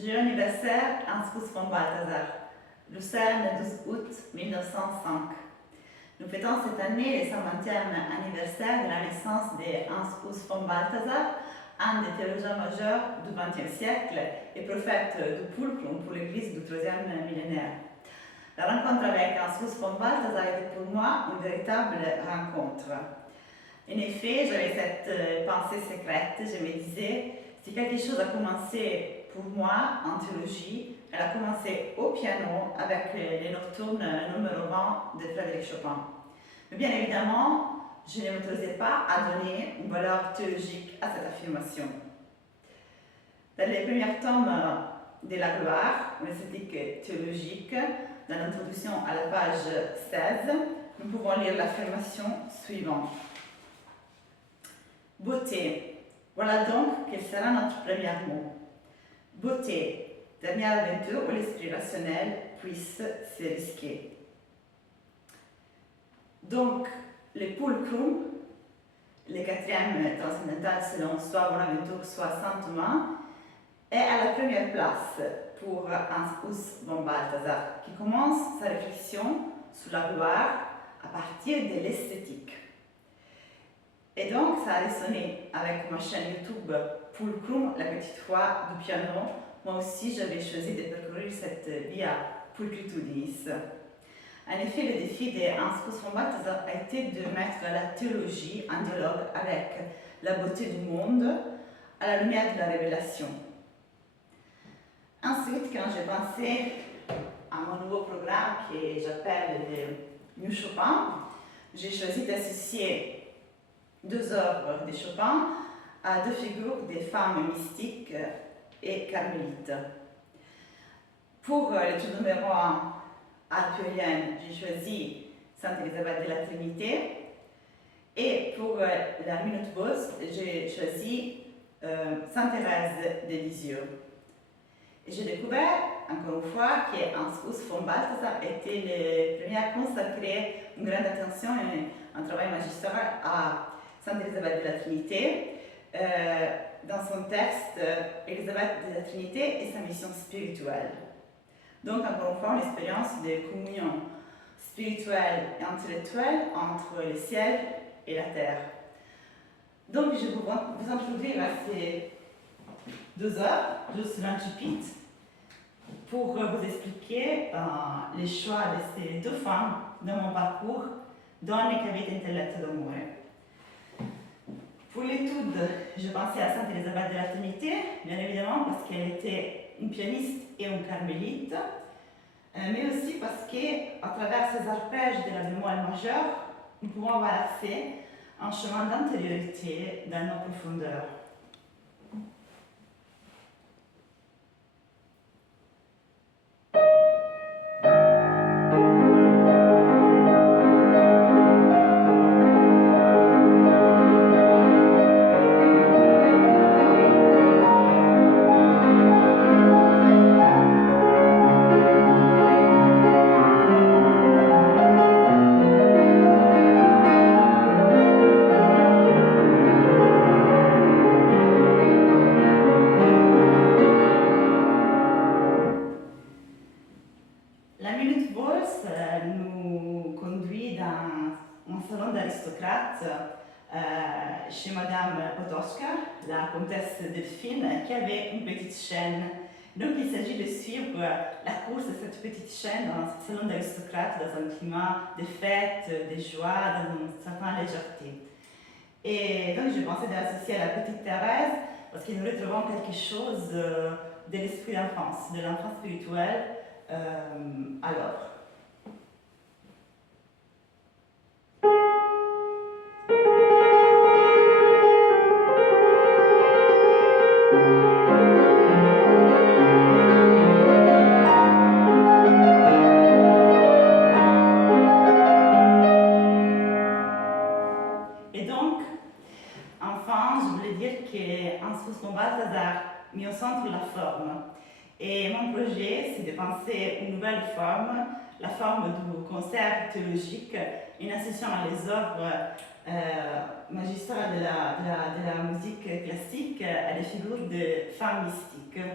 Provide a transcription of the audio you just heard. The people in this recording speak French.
Joyeux anniversaire Hans von Balthasar, Lucerne, 12 août 1905. Nous fêtons cette année le 120e anniversaire de la naissance de Hans von Balthasar, un des théologiens majeurs du XXe siècle et prophète du pulcrum pour l'Église du IIIe millénaire. La rencontre avec Hans von Balthasar était pour moi une véritable rencontre. En effet, j'avais cette pensée secrète, je me disais, si quelque chose a commencé pour moi en théologie, elle a commencé au piano avec les nocturnes numéro 20 de Frédéric Chopin. Mais bien évidemment, je ne m'autorisais pas à donner une valeur théologique à cette affirmation. Dans les premiers tomes de la gloire, une esthétique théologique, dans l'introduction à la page 16, nous pouvons lire l'affirmation suivante. Beauté, voilà donc quel sera notre premier mot. Beauté, dernière aventure où l'esprit rationnel puisse se risquer. Donc, le pulcrum, le quatrième transcendantal selon soit Bonaventure, soit Saint Thomas, est à la première place pour Hans von Balthasar, qui commence sa réflexion sur la gloire à partir de l'esthétique. Et donc, ça a résonné avec ma chaîne YouTube Pulcrum, la petite voix du piano. Moi aussi, j'avais choisi de parcourir cette via pulcritudinis. En effet, le défi de Hans von Balthasar a été de mettre la théologie en dialogue avec la beauté du monde à la lumière de la révélation. Ensuite, quand j'ai pensé à mon nouveau programme que j'appelle le New Chopin, j'ai choisi d'associer deux œuvres de Chopin à deux figures des femmes mystiques et carmélites. Pour l'étude numéro 1 arthurienne, j'ai choisi Sainte Élisabeth de la Trinité, et pour la Minute Bose, j'ai choisi Sainte Thérèse de Lisieux. Et j'ai découvert, encore une fois, que Hans von Balthasar était le premier à consacrer une grande attention et un travail magistral à Sainte Élisabeth de la Trinité, dans son texte Élisabeth de la Trinité et sa mission spirituelle. Donc, encore une fois, une expérience de communion spirituelle et intellectuelle entre le ciel et la terre. Donc, je vais vous introduire à ces deux œuvres, juste l'incipit, pour vous expliquer les choix de ces deux femmes dans mon parcours Donne che avete intelletto d'amore. Pour l'étude, je pensais à Sainte Élisabeth de la Trinité, bien évidemment parce qu'elle était une pianiste et une carmélite, mais aussi parce qu'à travers ces arpèges de la bémol majeure, nous pouvons avoir accès à un chemin d'intériorité dans nos profondeurs. Chez Madame Potoczka, la comtesse Delphine, qui avait une petite chaîne. Donc il s'agit de suivre la course de cette petite chaîne dans ce salon d'aristocrate, dans un climat de fête, de joie, dans une certaine légèreté. Et donc j'ai pensé d'associer à la petite Thérèse, parce que nous retrouvons quelque chose de l'esprit d'enfance, de l'enfance spirituelle à l'œuvre. Mis au centre la forme. Et mon projet, c'est de penser une nouvelle forme, la forme du concert théologique, en associant les œuvres magistrales de la musique classique à des figures de femmes mystiques.